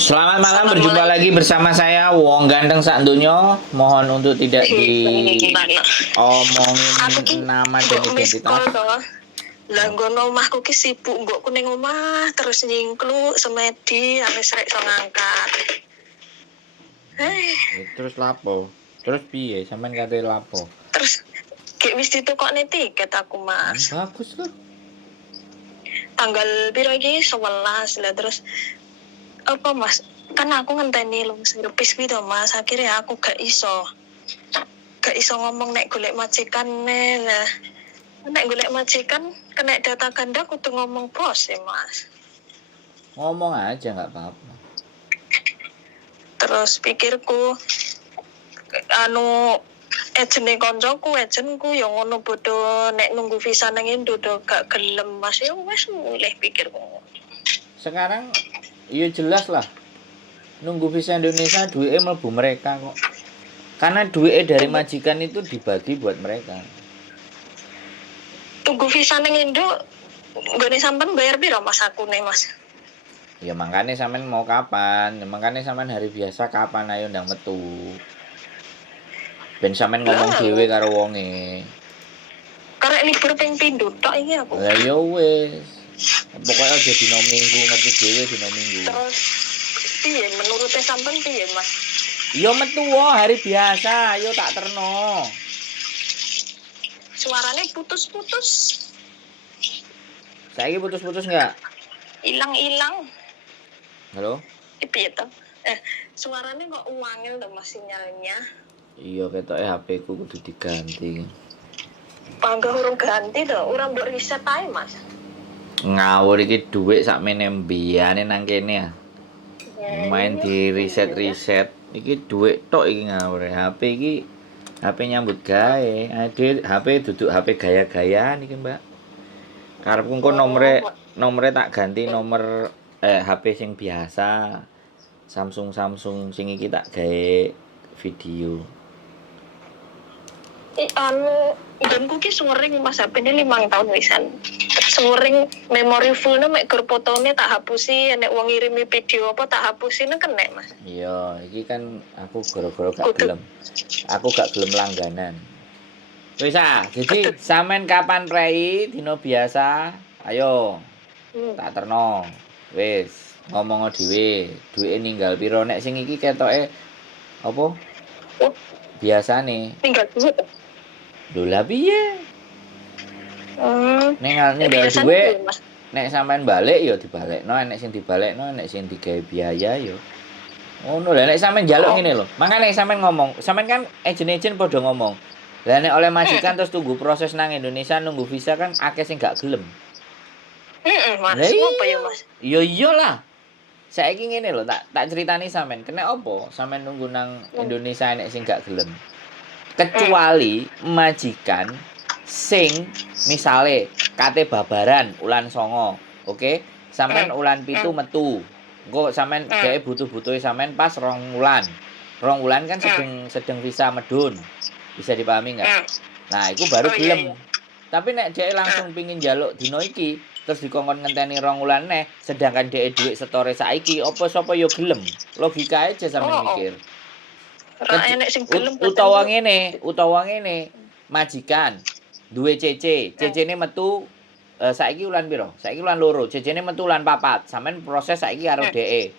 Selamat malam, Selamat berjumpa malam. lagi bersama saya Wong Ganteng Sak Dunyo. Mohon untuk tidak Gimana? Aku ki diomongin nama dan mbok miss identitas. call to. Lah nggono omahku ki sibuk mbokku ning omah terus nyingkluk semedi wis rek iso ngangkat. Terus lapo? Terus piye? Sampean kate lapo? Terus ki wis ditukokne tiket aku, Mas. Bagus loh. Tanggal piro iki? 11 lah terus apa, Mas? Kan aku ngenteni lung servis kuwi to, Mas. Akhirnya aku gak iso ngomong nek golek majikan lah. Nek golek majikan kena data ganda kudu ngomong bos ya, Mas. Ngomong aja nggak apa-apa. Terus pikirku ejenku ya ngono bodo nek nunggu visa nang Indo do gak gelem, Mas. Ya wis mulih pikirku. Sekarang ya jelas lah. Nunggu visa Indonesia duitnya mlebu mereka kok. Karena duitnya dari majikan itu dibagi buat mereka. Tunggu visa nang Indo nggone sampean bayar piro, Mas, aku nih, Mas? Ya makanya sampean mau kapan? Ya makanya sampean hari biasa kapan ayo ndang metu. Ben sampean ngomong dhewe karo wonge. Karek libur ping pindho tok iki aku. Lah ya wis. Pokoke aja dina Minggu ngerti dhewe dina Minggu. Terus piye menurut sampean piye, Mas? Ya metu hari biasa, ayo tak terno. Suarane putus-putus. Saiki putus-putus enggak? Ilang-ilang. Halo? Piye to? Suarane kok uangil to, Mas, sinyalnya. Iya ketoke HP ku kudu diganti. Pangga urung ganti to, ora mbok riset ae, Mas. Ngawur iki dhuwit sakmene mbiyane nang kene ya. Main di riset-riset. Iki dhuwit tok iki ngawur. HP iki HP nyambut gawe. Ade HP duduk HP gaya-gayaan iki, Mbak. Karepku engko nomere tak ganti nomor HP sing biasa. Samsung sing iki tak gawe video. Idanku ki suwering, Mas, HP ini 5 tahun wisan. Suwering memori full mek gur fotone tak hapusi, nek wong ngirimi video apa tak hapusi kena, Mas. Iya, iki kan aku gara-gara gak gelem. Aku gak gelem langganan. Wis jadi sampean kapan prei dino biasa? Ayo. Tak terno. Wis, ngomong dhewe, duwike ninggal piro nek sing iki ketoke apa? Biasane. Tinggal duit. Lho lah piye? Ninggal duit. Nek sampean balik ya dibalekno, nek sing dibalekno, nek sing digawe biaya ya. Ngono lho, nek sampean njaluk ngene lho. Makane sampean ngomong, sampean kan ejen-ejen padha ngomong. Lah nek oleh majikan terus tunggu proses nang Indonesia nunggu visa kan akeh sing gak gelem. Mas. Apa ya, Mas? Ya iyalah. Saiki ngene lho, tak critani sampean. Kena apa? Sampean nunggu nang Indonesia nek sing gak gelem. Kecuali majikan sing misale kate babaran ulan 9, oke? Sampean ulan 7 metu. Engko sampean dhek butuh-butuhe sampean pas 2 wulan. 2 wulan kan sedeng visa medun. Bisa dipahami enggak? Nah, itu baru gelem. Tapi nek dhek langsung pingin njaluk dino iki, terus dikongkon ngenteni 2 wulan neh, sedangkan dhek dhuwit setore saiki, apa sapa yo gelem. Logika aja sampean mikir. Utawa ngene, majikan duwe CC, CC-ne metu saiki ulan piro? Saiki ulan 2, CC-ne metu ulan 4. Sampeyan proses saiki karo DE.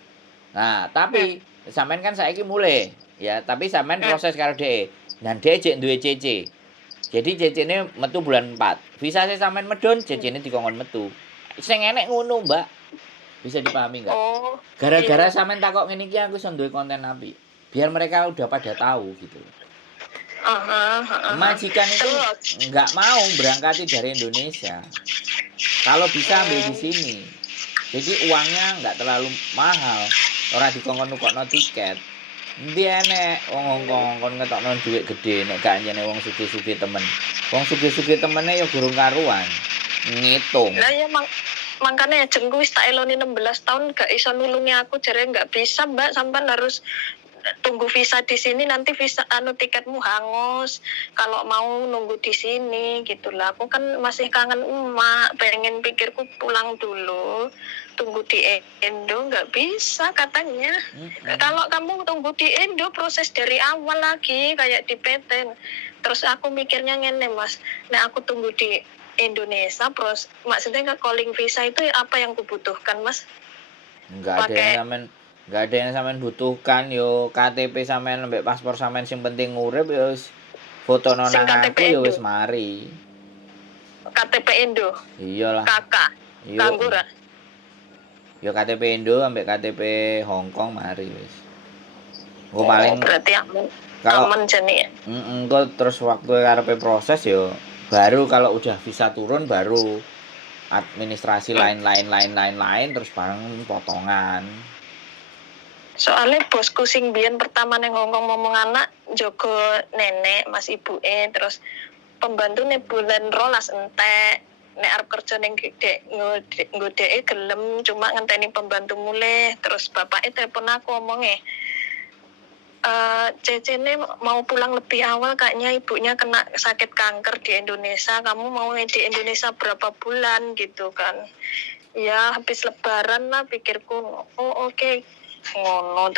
Nah, tapi sampeyan kan saiki mulai, ya, tapi sampeyan proses karo DE. Nah, DE jek duwe CC. Jadi CC-ne metu bulan 4. Visa sampeyan medun, CC-ne dikongkon metu. Sing enek ngono, Mbak. Bisa dipahami enggak? Gara-gara sampeyan takok ngene iki aku iso duwe konten apik. Biar mereka udah pada tahu gitu. Majikan itu nggak mau berangkati dari Indonesia. Kalau bisa ambil di sini. Jadi uangnya nggak terlalu mahal. Orang dikongkon-kongkon tiket. Endi enek wong ngongkon ngetokno dhuwit gede nek gak anjene wong sugih-sugih temen. Wong sugih-sugih temene ya gurung karuan. Ngitung. Lah ya makanya jengku wis tak eloni 16 tahun gak iso nulungi aku jare gak bisa, Mbak, sampean harus tunggu visa di sini, nanti visa tiketmu hangus kalau mau nunggu di sini gitulah. Aku kan masih kangen emak, pengen pikirku pulang dulu, tunggu di Indo nggak bisa katanya. Kalau kamu tunggu di Indo proses dari awal lagi kayak di PT. Terus aku mikirnya ngene Mas, nah aku tunggu di Indonesia, maksudnya ke calling visa itu apa yang kubutuhkan Mas? Nggak ada yang sampean butuhkan yo KTP sampean mbek paspor sampean sing penting urip yo foto nang Sing KTP aku yo Indo. wis mari. KTP Indo. Iyalah. Kakak. Yo. Kanggura. Yo KTP Indo ambek KTP Hong Kong mari wis. Engko paling berarti aman. kalau Aman jane ya. engko terus waktu karepe proses yo baru kalau udah visa turun baru administrasi lain terus bareng potongan. Soalnya bosku sing biyen pertama neng Hongkong ngomong anak jogo nenek mas ibu terus pembantu nih bulan rolas entek nek arep kerja ning gede ngodeke gelem cuma ngenteni pembantu mulai terus bapaknya telepon aku ngomongnya Cece ini mau pulang lebih awal kayaknya ibunya kena sakit kanker di Indonesia, kamu mau di Indonesia berapa bulan gitu kan. Ya habis lebaran lah pikirku, oh oke. Ngono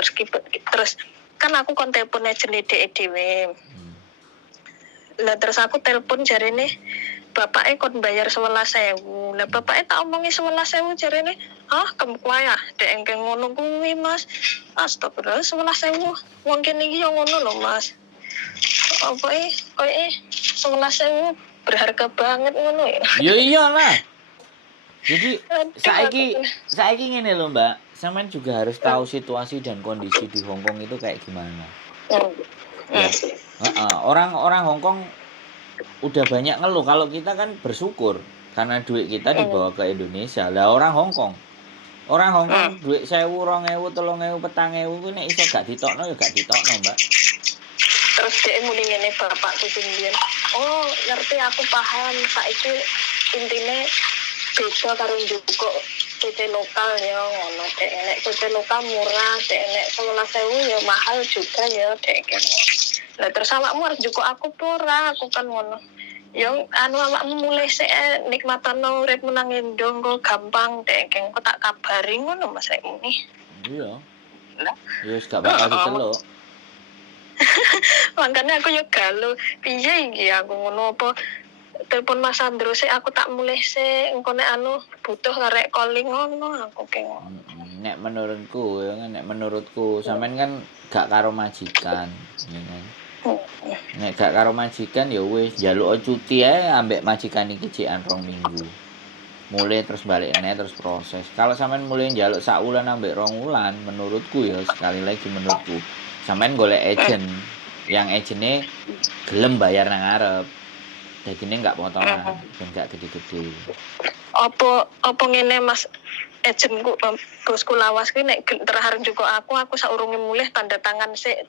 terus kan aku kon telepon jenenge dhewe. Lah terus aku telepon jarene bapaknya kon bayar 11.000. Lah bapaknya tak omongi 11.000 jarene, "Hah, kamu kuwi ya? Dek engke ngono kuwi, Mas." Astagfirullah, 11.000. Wong kene iki yo ngono lho, Mas. Apa koyo 11.000 berharga banget ngono ya. Ya iyalah. Jadi saiki ngene lho, Mbak. Sampean juga harus tahu situasi dan kondisi di Hong Kong itu kayak gimana. Ya. Orang Hong Kong udah banyak ngeluh, kalau kita kan bersyukur karena duit kita dibawa ke Indonesia. Lah orang Hong Kong duit 1.000, 2.000, 3.000, 4.000 kuwi nek iso gak ditokno ya gak ditokno, Mbak. Terus dia muni ngene bapakku sendirian. Oh, ngerti aku paham. Saiki intine beda karo njugo CC lokal ya ngono. Dek nek CC lokal murah, dek nek 11.000 ya mahal juga ya dek kene. Lah terus awakmu harus njugo aku pura, aku kan ngono. Yo awakmu mulai sik nikmatno uripmu nang Indo kok gampang dek kok tak kabari ngono Mas rek muni. Iya. Ya wis gak bakal diceluk. Makanya aku yo galuh piye iki aku ngono apa telepon Mas Andro sih aku tak mulai sih engko nek butuh karek calling ngono aku ki ngono. Nek menurutku sampean kan gak karo majikan ya kan. Nek gak karo majikan ya wis njaluk cuti ae ambek majikan iki jikan 2 minggu. Mulai terus balik terus proses. Kalau sampean mulai njaluk sak wulan ambek 2 wulan menurutku ya sekali lagi menurutku sampean golek agent yang agentnya gelem bayar nang ngarep. Dagine enggak potongan, ben enggak gede-gede. Apa ngene Mas agentku bosku lawas kuwi nek terharu juga aku saurunge mulih tanda tangan sik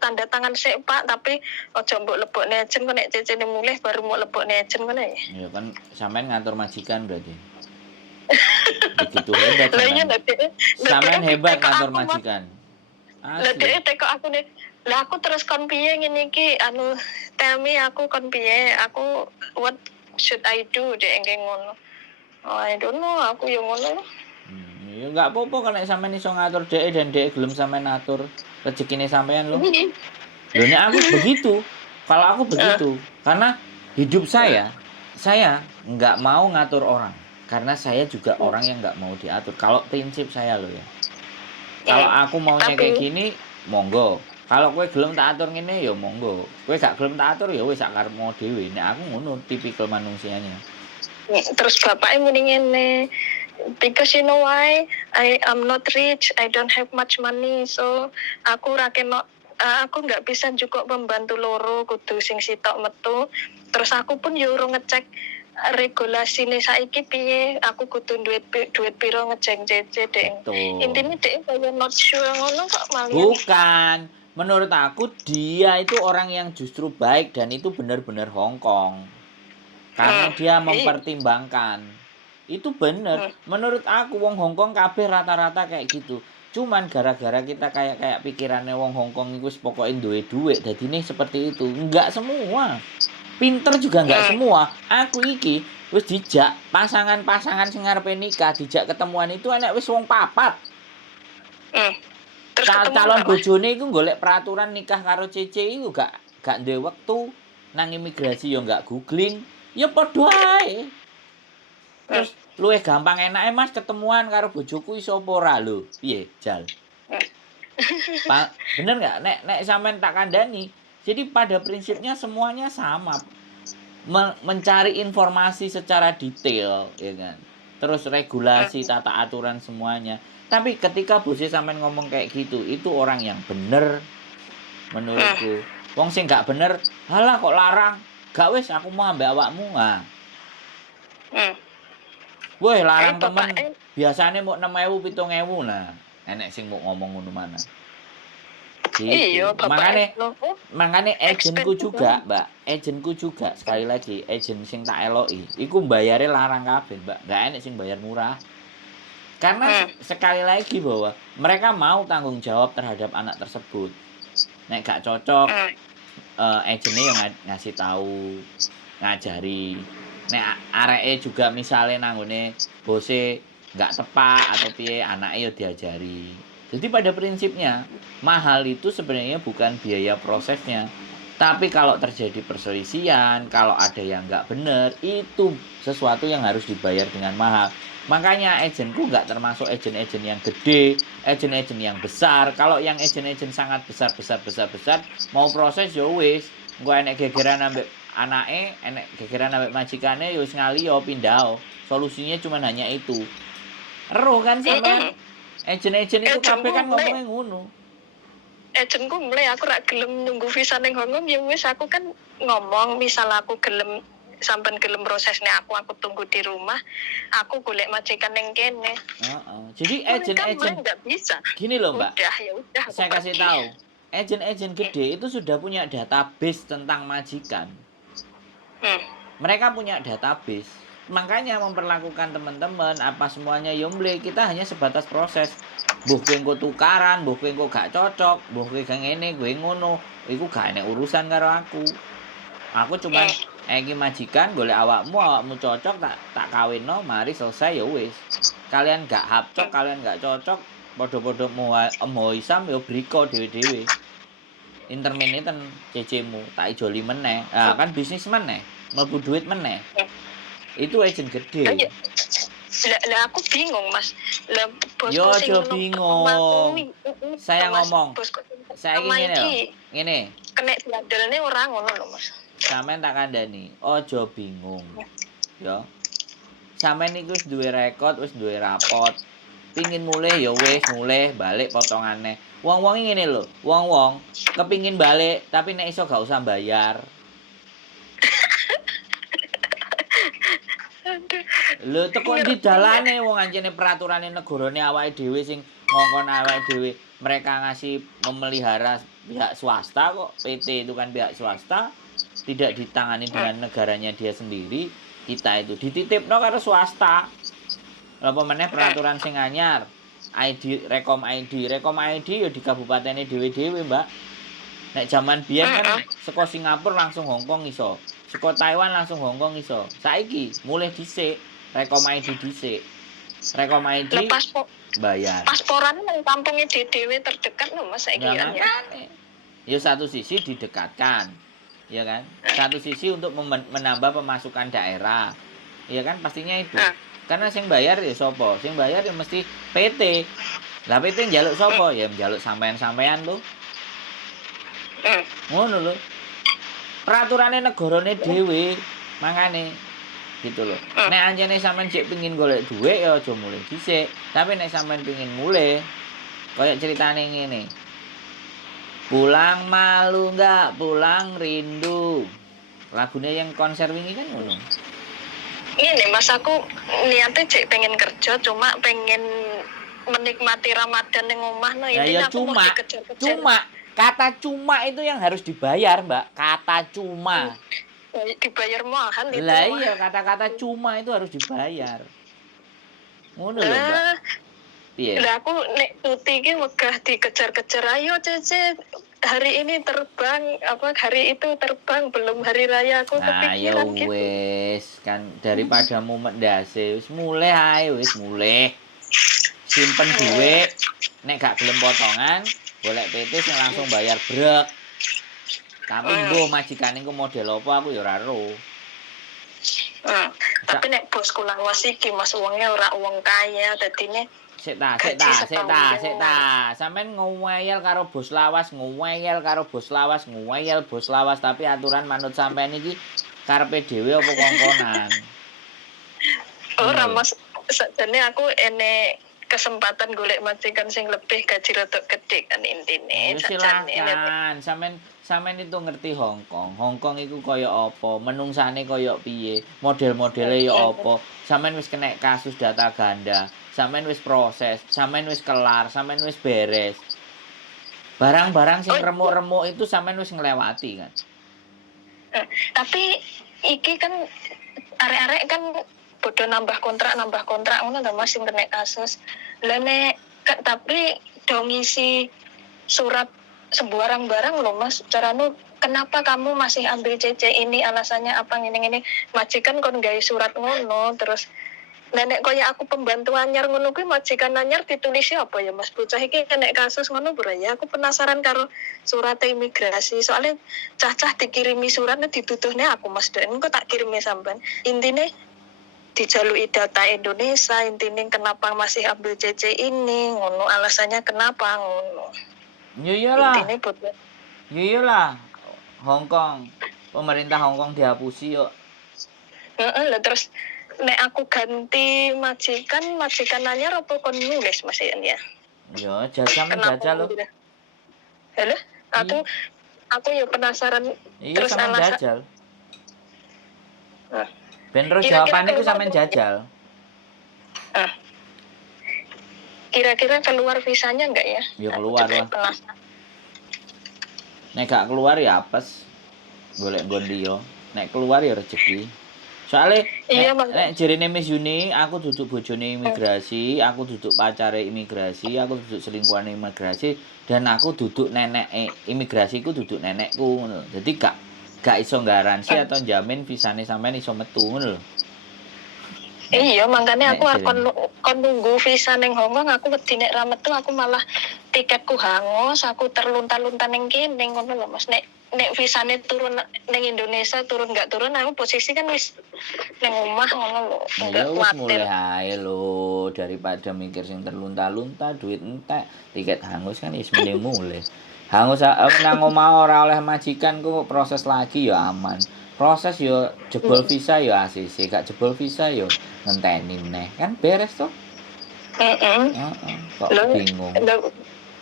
Pak, tapi aja mbok lebokne agent kok nek cecene mulih baru mau lebokne agent ngono ya. Ya kan sampean ngatur majikan berarti. Begitu hebat. Sampean hebat ngatur majikan. Lah dhek teko aku nek lah aku terus kon piye ngene iki tell me aku kon piye aku what should I do dek engke ngono. Oh, I don't know, aku yang ngono. Ya enggak apa-apa kalau sampean iso ngatur dhek dan dhek gelem sampean ngatur rezekine sampean lho. Lho nek aku begitu. Kalau aku begitu, karena hidup saya enggak mau ngatur orang. Karena saya juga orang yang enggak mau diatur. Kalau prinsip saya loh ya. Kalau aku maunya kayak gini, monggo. Kalau kowe gelem tak atur ngene ya monggo. Kowe gak gelem tak atur ya wis sak karepmu dhewe. Nek aku ngono tipikal manusianya. Terus bapaknya muni ngene, because you know why I'm not rich, I don't have much money, so aku aku nggak bisa juga membantu loro kudu sing sitok metu. Terus aku pun yo urung ngecek regulasine saiki piye, aku kudu duit piro ngecek CC dek. Intine dek kaya not sure ngono kok malah. Bukan. Menurut aku dia itu orang yang justru baik dan itu benar-benar Hong Kong. Karena dia mempertimbangkan. Itu bener. Menurut aku wong Hong Kong kabeh rata-rata kayak gitu. Cuman gara-gara kita kayak pikirannya wong Hongkong iku wis pokoke duwe dhuwit, dadine seperti itu. Enggak semua. Pinter juga enggak semua. Aku iki wis dijak pasangan-pasangan sing ngarepe nikah, dijak ketemuan itu enek wis wong papat. Terus ketemu Calon nggak, Mas? bojone iku golek peraturan nikah karo Cece iku gak duwe wektu. Nang imigrasi yo enggak googling, ya padha ae. Terus luwih gampang enake Mas ketemuan karo bojoku iso apa ora lho? Piye, Jal? Bener nggak? Nek sampean tak kandani. Jadi pada prinsipnya semuanya sama. Mencari informasi secara detail, ya kan. Terus regulasi, tata aturan semuanya. Tapi ketika bosnya sampean ngomong kayak gitu, itu orang yang bener menurutku. Wong sing gak bener, halah kok larang. Gak wis aku mau ambek awakmu. Nah. Woi, larang temen. Biasanya mau 6.000 7.000 lah. Enek sing mau ngomong ngono mana. Gitu. Iya, Makanya agenku juga, Mbak. Agenku juga sekali lagi, agen sing tak eloki, iku bayare larang kabeh, Mbak. Gak enek sing bayar murah. Karena sekali lagi bahwa mereka mau tanggung jawab terhadap anak tersebut. Nek gak cocok, agennya yang ngasih tahu, ngajari. Nek areke juga misalnya nanggone bose gak tepat atau piye, anaknya ya diajari. Jadi pada prinsipnya mahal itu sebenarnya bukan biaya prosesnya, tapi kalau terjadi perselisihan, kalau ada yang nggak benar, itu sesuatu yang harus dibayar dengan mahal. Makanya agenku nggak termasuk agen-agen yang gede, agen-agen yang besar. Kalau yang agen-agen sangat besar, mau proses ya wis, engko enek gegeran ambek anake, enek gegeran ambek majikane ya wis ngaliyo pindah. Solusinya cuma hanya itu. Ero kan sampean? Agen-agen itu kabeh kan ngomongnya ngono. Agenku mulai aku rak gelem nunggu visa ning Hongkong ya wis aku kan ngomong misal aku gelem sampean gelem prosesnya aku tunggu di rumah, aku golek majikan ning kene. Jadi agen-agen enggak bisa. Gini loh, Mbak. Udah, saya kasih tahu. Agen-agen gede itu sudah punya database tentang majikan. Mereka punya database. Makanya memperlakukan teman-teman apa semuanya yomble, kita hanya sebatas proses. Mbuh kowe engko tukaran, mbuh kowe engko gak cocok, mbuh kowe gak ngene, kowe ngono, iku gak enek urusan karo aku. Aku cuman iki majikan golek awakmu cocok tak kawinno, mari selesai ya wis. Kalian gak hapcok, kalian gak cocok, padha-padha mau isam ya briko dhewe-dhewe. Intermittent cecemu tak ijoli meneh. Ah kan bisnis meneh, mlebu duit meneh. Itu agen gede. Lah aku bingung, Mas. Lah bosku sing bingung. Saya ngomong. Saya ngene lho. Ngene. Kena diadelne ora ngono lho, Mas. Sampeyan tak kandhani, aja bingung. Ya. Sampeyan iki wis duwe rekod, wis duwe rapot. Pingin mulih ya wis mulih, balik potongane. Wong-wong ngene lho, wong-wong kepingin balik tapi nek iso gak usah bayar. Lho teko ndi dalane wong anjene peraturane negarane awake dhewe sing ngongkon awake dhewe. Mereka ngasih memelihara pihak swasta kok. PT itu kan pihak swasta, tidak ditangani dengan negaranya dia sendiri. Kita itu dititipno karo swasta. Lha apa meneh peraturan sing anyar. Rekom ID ya di kabupatene dhewe-dhewe, Mbak. Nek jaman biyen kan saka Singapura langsung Hongkong iso. Saka Taiwan langsung Hongkong iso. Saiki mulih dhisik, rekom ID dhisik. Rekom ID bayar. Pasporan nang kampunge dhewe terdekat lho Mas saiki ya. Ya satu sisi didekatkan. Ya kan? Satu sisi untuk menambah pemasukan daerah. Ya kan pastinya itu. Karena sing bayar ya sapa? Sing bayar ya mesti PT. Lah PT njaluk sapa? Ya njaluk sampean-sampean lho. Ngono lho. Peraturane negarane dhewe, mangane gitu lho. Nek anjene sampean cek pengin golek dhuwit ya aja mulih dhisik. Tapi nek sampean pengin mulih, kaya ceritane ngene. Pulang malu enggak, pulang rindu. Lagune yang konser wingi kan ngono. Ini Mas aku niatnya cek pengen kerja cuma pengen menikmati Ramadan ning omah no ini ya, aku mau dikejar-kejar. Cuma kata cuma itu yang harus dibayar, Mbak. Kata cuma. Dibayar mahal itu. Lah iya, kata-kata cuma itu harus dibayar. Ngono lho, Mbak. Piye? Lah aku nek cuti ki wegah dikejar-kejar, ayo Cece hari ini terbang, hari itu terbang, belum hari raya, aku Nah, ya kepikiran gitu. wis kan daripada mumet ndase wis mulai ae wis mulai. Simpen dhuwit, nek gak gelem potongan, golek PT sing langsung bayar brek. Tapi mbuh majikan iku model apa aku ya ora ero. Tapi nek bosku lawas iki Mas wonge ora wong kaya, dadine Sik ta, sik gaji ta, sik ta, setahun. sik ta. Sampeyan ngeyel karo bos lawas, ngeyel karo bos lawas, ngeyel bos lawas, tapi aturan manut sampeyan iki karepe dhewe apa kongkonan? Ora Mas, sakjane aku enek kesempatan golek majikan sing lebih gaji rada gede kan intine Ya sakjane. silakan, sampean itu ngerti Hong Kong. Hong Kong iku kaya apa, menungsane kaya piye, model-modele ya apa. Sampean wis kena kasus data ganda, sampean wis proses, sampean wis kelar, sampean wis beres. Barang-barang sing remuk-remuk itu sampean wis nglewati kan. Tapi iki kan arek-arek kan bodoh nambah kontrak ngono ta Mas sing kena kasus. Lah nek tapi do ngisi surat sembarang-barang loh Mas, carane kenapa kamu masih ambil CC ini, alasannya apa ngene-ngene, majikan kon gawe surat ngono, terus nenek kaya aku pembantu anyar ngono kuwi majikan anyar ditulisnya apa ya Mas, bocah iki kena kasus ngono bro ya, aku penasaran karo surat imigrasi, soalnya cah-cah dikirimi suratnya dituduhnya aku Mas, dan engko tak kirimi sampean, intine dijaluki data Indonesia, intine kenapa masih ambil CC ini ngono, alasannya kenapa ngono. Ya iyalah. Intine bodoh. Ya iyalah. Hong Kong. Pemerintah Hong Kong dihapusi yuk. Heeh, terus nek aku ganti majikan anyar apa kon nulis Mas Ian ya? Ya, jajal lo. Halo, aku ya penasaran. Iya, terus sampean alasan jajal. Nah, Ben terus kira-kira jawabane ku keluar sampean jajal. Kira-kira keluar visanya enggak ya? Ya keluar lah. Penasaran. Nek gak keluar ya apes. Golek nggon liya. Nek keluar ya rezeki. Soale nek jerene Miss Yuni, aku duduk bojone imigrasi, aku duduk pacare imigrasi, aku duduk selingkuhane imigrasi, dan aku duduk nenek imigrasiku duduk nenekku ngono. Dadi gak iso garansi atau jamin visane sampean iso metu ngono lho. Iya, makanya aku akan nunggu visa ning Hongkong, aku wedi nek ra metu aku malah tiketku hangus, aku terlunta-lunta ning kene ngono lho Mas. Nek visane turun ning Indonesia turun gak turun, aku posisi kan wis ning omah ngono lho. Ya wis mulai ae lho, daripada mikir sing terlunta-lunta, duit entek, tiket hangus kan wis mulai. Hangus nang omah ora oleh majikan ku proses lagi ya aman. Proses yo jebol visa yo ACC, gak jebol visa yo ngenteni neh. Kan beres to? Heeh. Kok bingung.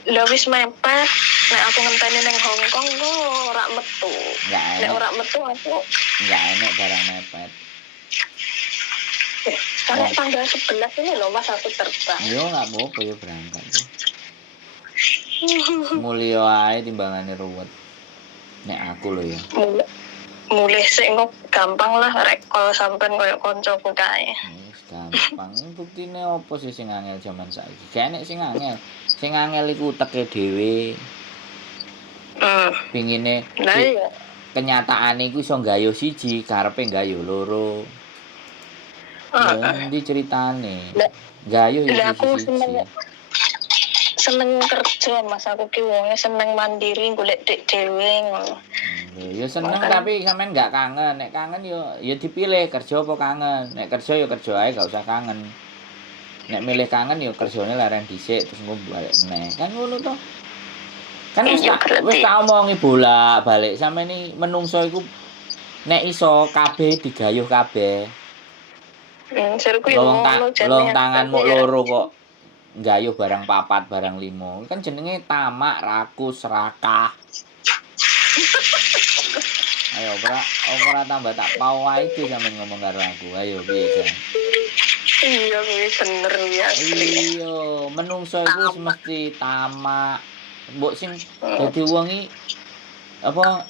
Lah wis mepet, nek aku ngenteni ning Hong Kong kok ora metu. Nek ora metu aku enggak enak barang mepet. Karena tanggal 11 ini loh Mas aku terbang. Yo enggak apa-apa ya berangkat. Mulya ae timbangane ruwet. Nek aku lho ya. Mulih sik gampang lah rek kalau sampean koyo kancaku kae. Wis gampang. Buktine opo sih sing angel jaman saiki? Gak enek sing angel. Sing angel iku uteke dhewe. Pingine kenyataane iku iso gayuh siji, karepe gayuh loro. Ndi ceritane? Gayuh ya siji. Seneng kerja Mas, aku ki wonge seneng mandiri golek dik dhewe ngono. Ya seneng tapi sampean gak kangen. Nek kangen ya dipilih kerja apa kangen. Nek kerja ya kerja ae gak usah kangen. Nek milih kangen ya kerjane leren dhisik terus engko balik meneh. Kan ngono to. Kan wis tak omongi bolak-balik sampean iki menungso iku nek iso kabeh digayuh kabeh. Seruku yo ngono jenenge. Tangan mok loro kok gayuh barang 4, barang 5. Kan jenenge tamak, rakus, serakah. Ayo ora tambah tak pau wae iki sampean ngomong karo aku. Ayo piye jan? Iya wis bener ya. Iya, menungso iku mesti tamak. Mbok sing dadi wong iki apa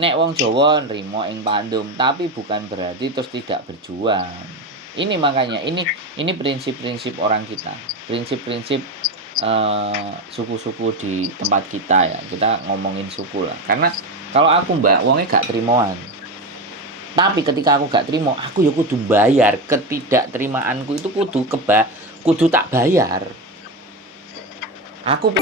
nek wong Jawa nrimo ing pandum, tapi bukan berarti terus tidak berjuang. Ini makanya ini prinsip-prinsip orang kita, prinsip-prinsip suku-suku di tempat kita ya. Kita ngomongin suku lah. Karena kalau aku mbak, wongnya gak terimoan. Tapi ketika aku gak terima, aku ya kudu bayar. Ketidakterimaanku itu kudu tak bayar. Aku